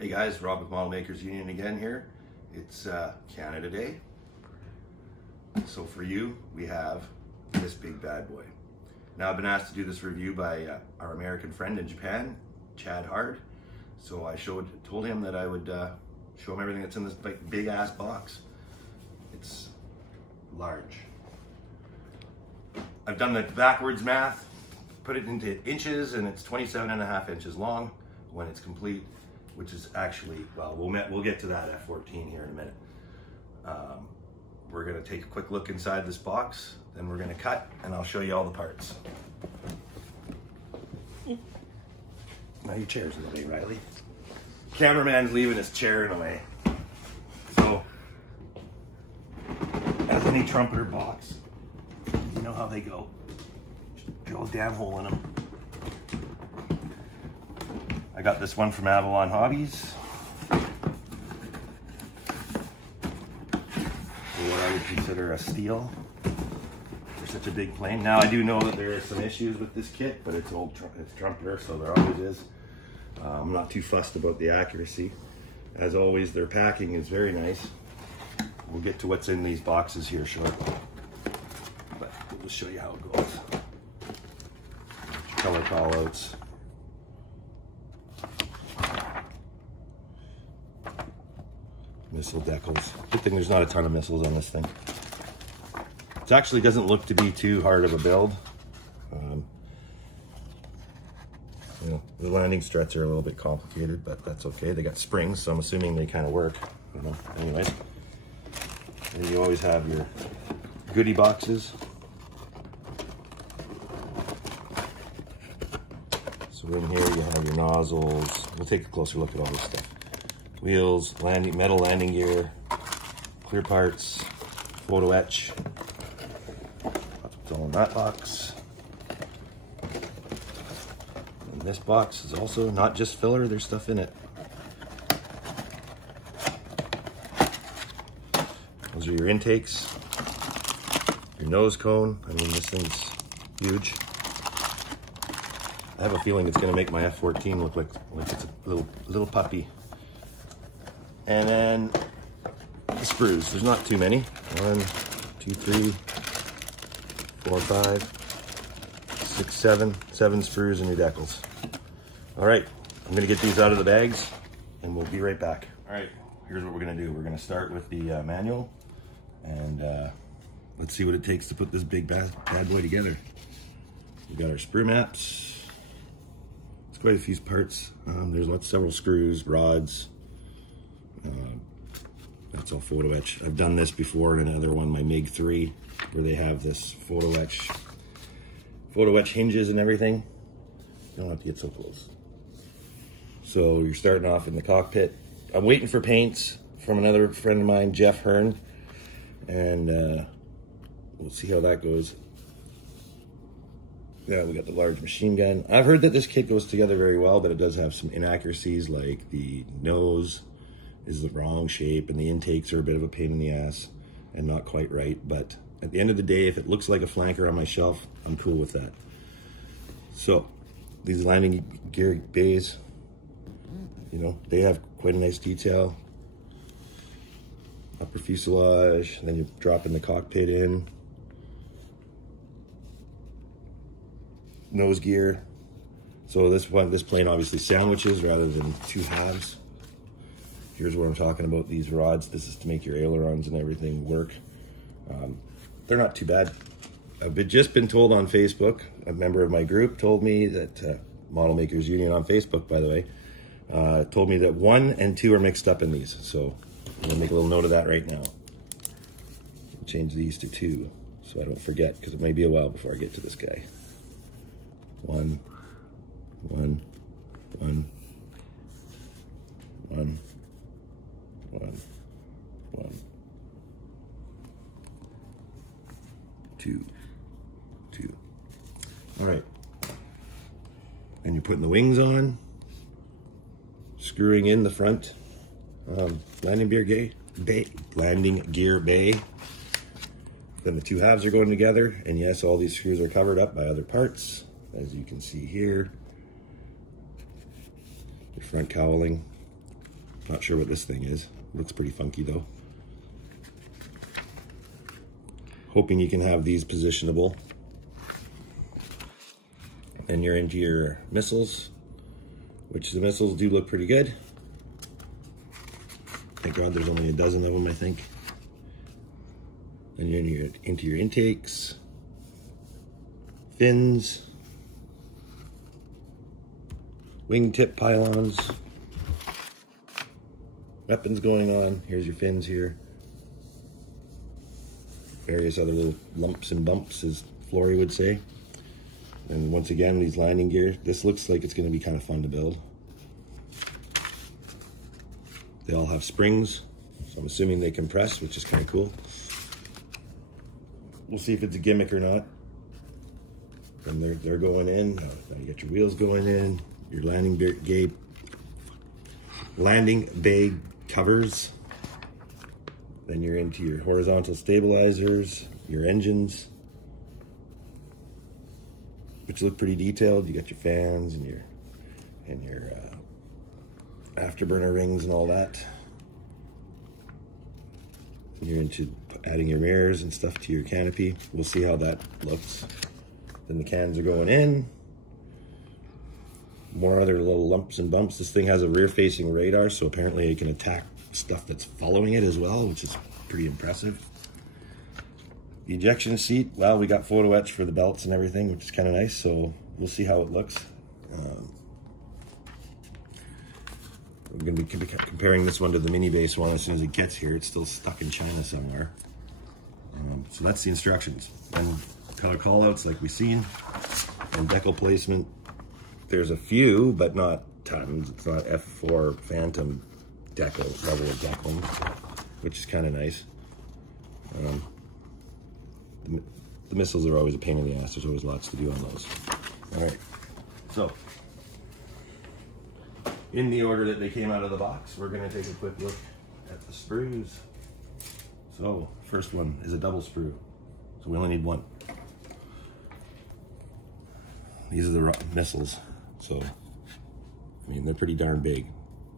Hey guys, Rob with Model Makers Union again here. It's Canada Day. So for you, we have this big bad boy. Now I've been asked to do this review by our American friend in Japan, Chad Hard. So I told him that I would show him everything that's in this big ass box. It's large. I've done the backwards math, put it into inches, and it's 27.5 inches long when it's complete, which is actually, well, we'll get to that F14 here in a minute. We're gonna take a quick look inside this box, then we're gonna cut, and I'll show you all the parts. Now your chair's in the way, Riley. Cameraman's leaving his chair in the way. So, as any Trumpeter box, you know how they go. Just drill a damn hole in them. I got this one from Avalon Hobbies. What I would consider a steal for such a big plane. Now I do know that there are some issues with this kit, but it's it's Trumpeter, so there always is. I'm not too fussed about the accuracy. As always, their packing is very nice. We'll get to what's in these boxes here shortly, but we'll just show you how it goes. Color callouts. Missile decals. Good thing there's not a ton of missiles on this thing. It actually doesn't look to be too hard of a build. You know, the landing struts are a little bit complicated, but that's okay. They got springs, so I'm assuming they kind of work. I don't know. Anyways, and you always have your goodie boxes. So in here you have your nozzles. We'll take a closer look at all this stuff. Wheels, metal landing gear, clear parts, photo etch. That's what's all in that box. And this box is also not just filler, there's stuff in it. Those are your intakes, your nose cone. I mean, this thing's huge. I have a feeling it's going to make my F14 look like it's a little puppy. And then the screws. There's not too many. 1, 2, 3, 4, 5, 6, 7. 7 screws and your decals. All right, I'm gonna get these out of the bags and we'll be right back. All right, here's what we're gonna do. We're gonna start with the manual and let's see what it takes to put this big bad boy together. We've got our sprue maps. It's quite a few parts. There's several screws, rods. That's all photo etch. I've done this before in another one, my MiG 3, where they have this photo etch hinges and everything. You don't have to get so close. So you're starting off in the cockpit. I'm waiting for paints from another friend of mine, Jeff Hearn, and we'll see how that goes. Yeah, we got the large machine gun. I've heard that this kit goes together very well, but it does have some inaccuracies, like the nose is the wrong shape and the intakes are a bit of a pain in the ass and not quite right. But at the end of the day, if it looks like a flanker on my shelf, I'm cool with that. So these landing gear bays, you know, they have quite a nice detail. Upper fuselage, and then you're dropping the cockpit in. Nose gear. So this plane obviously sandwiches rather than two halves. Here's what I'm talking about, these rods. This is to make your ailerons and everything work. They're not too bad. I've just been told on Facebook, a member of my group told me that, Model Makers Union on Facebook, by the way, told me that 1 and 2 are mixed up in these. So I'm gonna make a little note of that right now. Change these to 2 so I don't forget, because it may be a while before I get to this guy. 1, 1, 1, 1. 1, 1, 2, 2. All right. And you're putting the wings on, screwing in the front landing gear bay. Then the two halves are going together, and yes, all these screws are covered up by other parts, as you can see here. The front cowling, Not sure what this thing is. Looks pretty funky though. Hoping you can have these positionable. And you're into your missiles, which the missiles do look pretty good. Thank God there's only a dozen of them, I think. Then you're into your intakes, fins, wingtip pylons, weapons going on. Here's your fins here. Various other little lumps and bumps, as Flory would say. And once again, these landing gear. This looks like it's going to be kind of fun to build. They all have springs, so I'm assuming they compress, which is kind of cool. We'll see if it's a gimmick or not. And they're going in. Now you got your wheels going in, your landing bay covers. Then you're into your horizontal stabilizers, your engines, which look pretty detailed. You got your fans and your afterburner rings and all that. You're into adding your mirrors and stuff to your canopy. We'll see how that looks. Then the cans are going in. More other little lumps and bumps. This thing has a rear-facing radar, so apparently it can attack stuff that's following it as well, which is pretty impressive. The ejection seat, well, we got photo etch for the belts and everything, which is kind of nice, so we'll see how it looks. I'm going to be comparing this one to the mini base one as soon as it gets here. It's still stuck in China somewhere. So that's the instructions. And color callouts like we've seen, and decal placement. There's a few, but not tons. It's not F4 Phantom decal, level of decaling, which is kind of nice. The missiles are always a pain in the ass. There's always lots to do on those. All right, so in the order that they came out of the box, we're going to take a quick look at the sprues. So first one is a double sprue, so we only need one. These are the missiles, so I mean they're pretty darn big.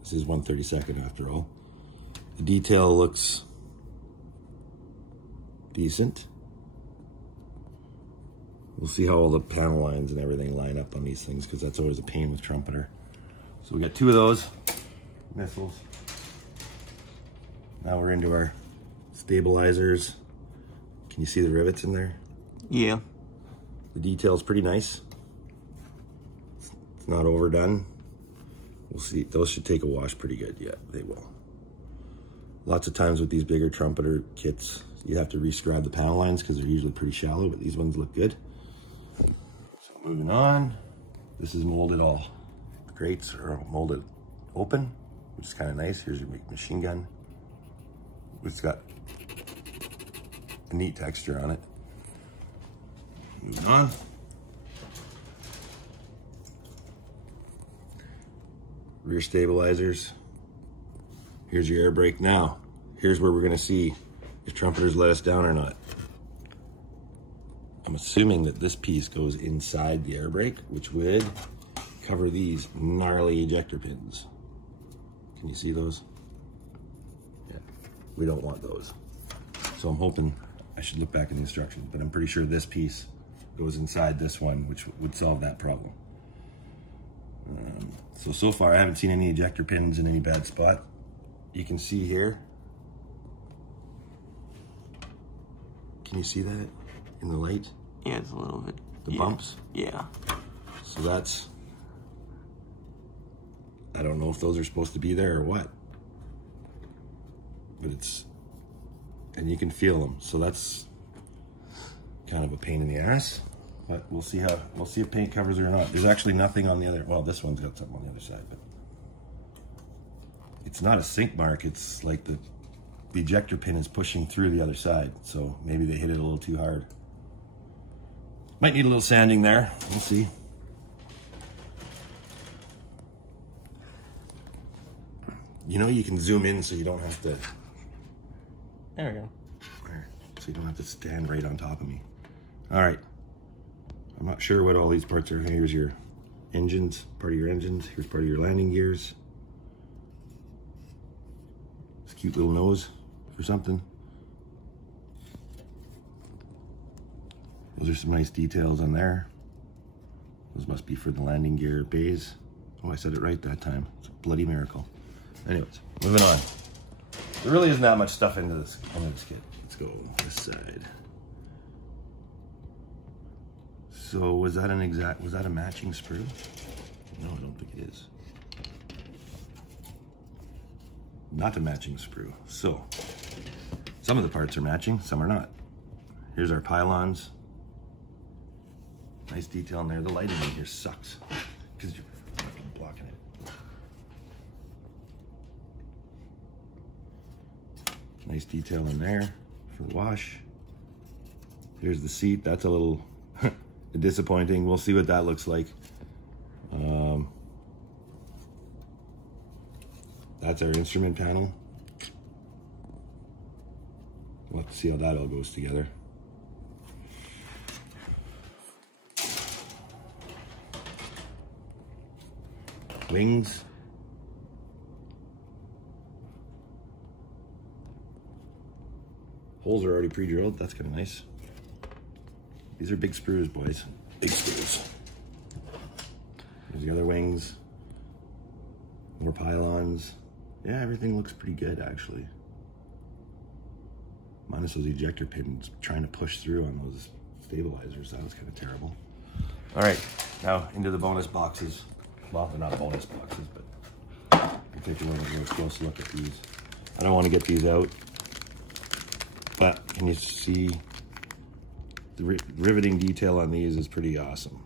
This is 1/32 after all. The detail looks decent. We'll see how all the panel lines and everything line up on these things, because that's always a pain with Trumpeter. So we got two of those missiles. Now we're into our stabilizers. Can you see the rivets in there? Yeah. The detail's pretty nice. It's not overdone. We'll see. Those should take a wash pretty good. Yeah, they will. Lots of times with these bigger Trumpeter kits, you have to rescribe the panel lines because they're usually pretty shallow, but these ones look good. So moving on, this is molded all. The grates are molded open, which is kind of nice. Here's your machine gun. It's got a neat texture on it. Moving on. Rear stabilizers. Here's your air brake. Now, here's where we're gonna see if Trumpeters let us down or not. I'm assuming that this piece goes inside the air brake, which would cover these gnarly ejector pins. Can you see those? Yeah, we don't want those. So I'm hoping, I should look back in the instructions, but I'm pretty sure this piece goes inside this one, which would solve that problem. So far I haven't seen any ejector pins in any bad spot. You can see here. Can you see that in the light? Yeah, it's a little bit. The bumps? Yeah. So that's, I don't know if those are supposed to be there or what, but it's, and you can feel them. So that's kind of a pain in the ass, but we'll see if paint covers it or not. There's actually nothing on the other, well, this one's got something on the other side, but it's not a sink mark. It's like the ejector pin is pushing through the other side. So maybe they hit it a little too hard. Might need a little sanding there. We'll see. You know, you can zoom in so you don't have to. There we go. So you don't have to stand right on top of me. All right. I'm not sure what all these parts are. Here's your engines, part of your engines. Here's part of your landing gears. cute little nose for something. Those are some nice details on there. Those must be for the landing gear bays. Oh, I said it right that time. It's a bloody miracle. Anyways, moving on. There really isn't that much stuff into this kit. Let's go this side. So was that a matching sprue? No, I don't think it is. Not a matching sprue. So some of the parts are matching, some are not. Here's our pylons. Nice detail in there. The lighting in here sucks because you're fucking blocking it. Nice detail in there for the wash. Here's the seat. That's a little disappointing. We'll see what that looks like. That's our instrument panel. We'll have to see how that all goes together. Wings. Holes are already pre-drilled. That's kind of nice. These are big sprues, boys. Big sprues. There's the other wings. More pylons. Yeah, everything looks pretty good, actually. Minus those ejector pins trying to push through on those stabilizers. That was kind of terrible. All right, now into the bonus boxes. Well, they're not bonus boxes, but we'll take a real close look at these. I don't want to get these out, but can you see the riveting detail on these is pretty awesome.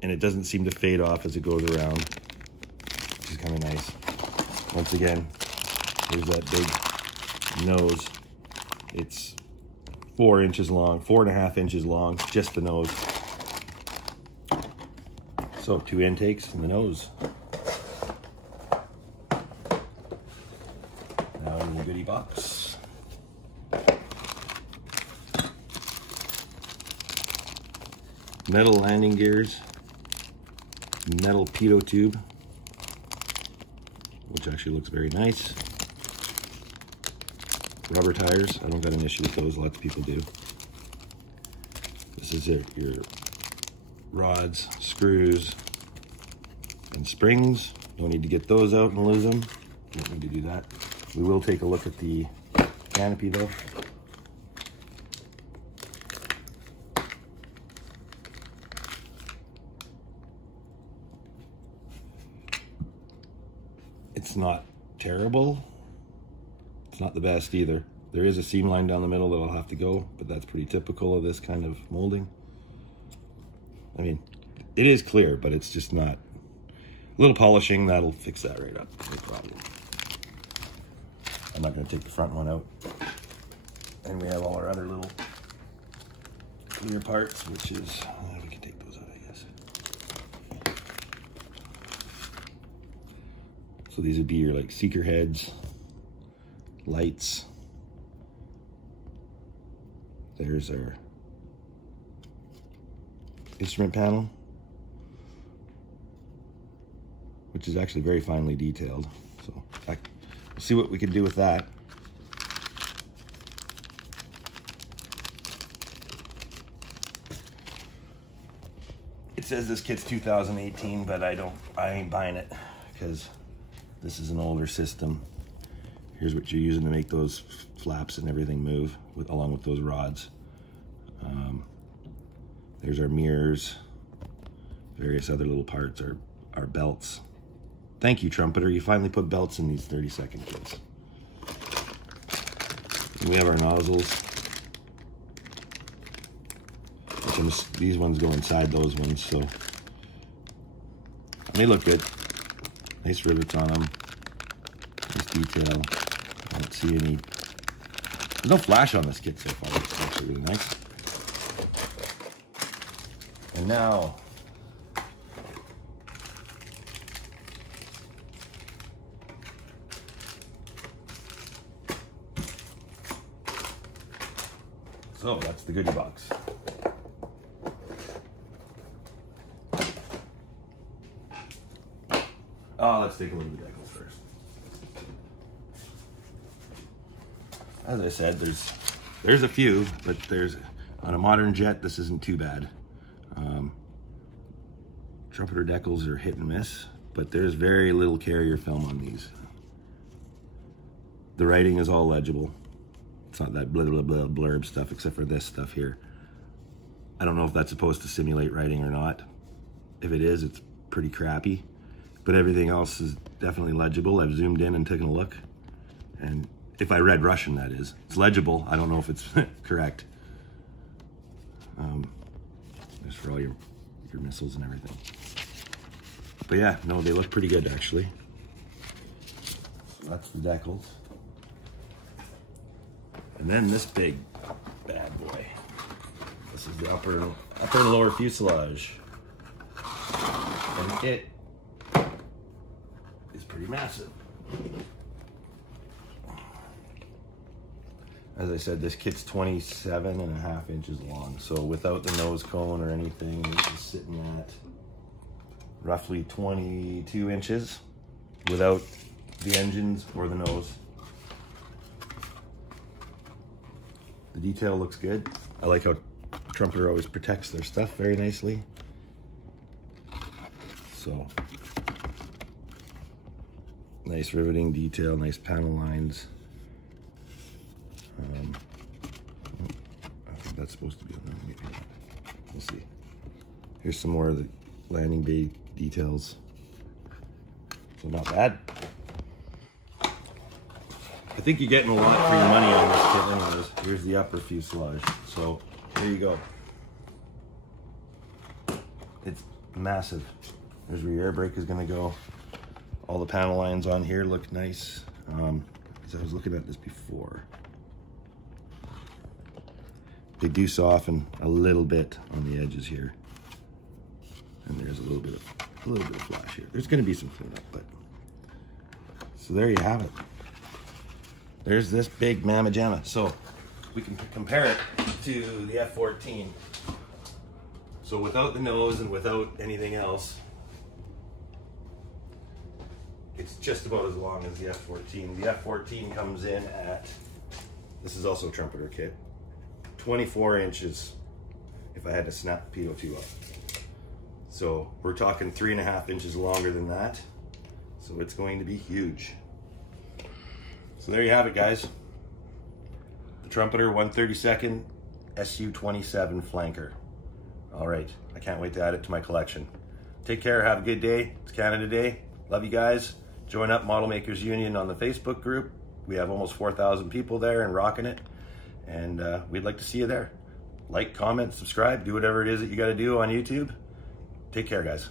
And it doesn't seem to fade off as it goes around, which is kind of nice. Once again, there's that big nose. It's 4 inches long, 4.5 inches long, just the nose. So 2 intakes in the nose. Now in the goodie box. Metal landing gears, metal pitot tube, which actually looks very nice. Rubber tires, I don't got an issue with those, lots of people do. This is it, your rods, screws, and springs. Don't need to get those out and lose them. Don't need to do that. We will take a look at the canopy though. It's not terrible. It's not the best either. There is a seam line down the middle that I'll have to go, but that's pretty typical of this kind of molding. I mean, it is clear, but it's just not. A little polishing, that'll fix that right up, no problem. I'm not gonna take the front one out. And we have all our other little clear parts, which is, we can take those out, I guess. So these would be your like seeker heads, lights. There's our instrument panel, which is actually very finely detailed. So we'll see what we can do with that. It says this kit's 2018, but I ain't buying it because this is an older system. Here's what you're using to make those flaps and everything move, along with those rods. There's our mirrors, various other little parts, our belts. Thank you, Trumpeter. You finally put belts in these 30-second kits. And we have our nozzles. These ones go inside those ones, so they look good. Nice rivets on them. Nice detail. I don't see any. There's no flash on this kit so far. It's actually really nice. And now, so that's the goodie box. Oh, let's take a look at the decals first. as I said, there's a few, but on a modern jet, this isn't too bad. Trumpeter decals are hit and miss, but there's very little carrier film on these. The writing is all legible. It's not that blah, blah, blah blurb stuff, except for this stuff here. I don't know if that's supposed to simulate writing or not. If it is, it's pretty crappy, but everything else is definitely legible. I've zoomed in and taken a look, and if I read Russian, that is, it's legible. I don't know if it's correct. Just for all your missiles and everything. But yeah, no, they look pretty good actually. So that's the decals. And then this big bad boy. This is the upper and lower fuselage. And it is pretty massive. As I said, this kit's 27.5 inches long. So without the nose cone or anything, this is sitting at roughly 22 inches without the engines or the nose. The detail looks good. I like how Trumpeter always protects their stuff very nicely. So, nice riveting detail, nice panel lines. I think that's supposed to be on there. We'll see. Here's some more of the landing bay details. So not bad. I think you're getting a lot for your money on this kit anyways. Here's the upper fuselage. So here you go. It's massive. There's where your air brake is gonna go. All the panel lines on here look nice. As I was looking at this before. They do soften a little bit on the edges here. And there's a little bit of flash here. There's gonna be some cleanup, but so there you have it. There's this big mamma jamma. So we can compare it to the F-14. So without the nose and without anything else, it's just about as long as the F-14. The F-14 comes in at, this is also a Trumpeter kit, 24 inches if I had to snap P02 up. So we're talking 3.5 inches longer than that. So it's going to be huge. So there you have it, guys. The Trumpeter 132nd Su-27 flanker. All right, I can't wait to add it to my collection. Take care, have a good day. It's Canada Day. Love you guys. Join up Model Makers Union on the Facebook group. We have almost 4,000 people there and rocking it. And we'd like to see you there. Like, comment, subscribe, do whatever it is that you got to do on YouTube. Take care, guys.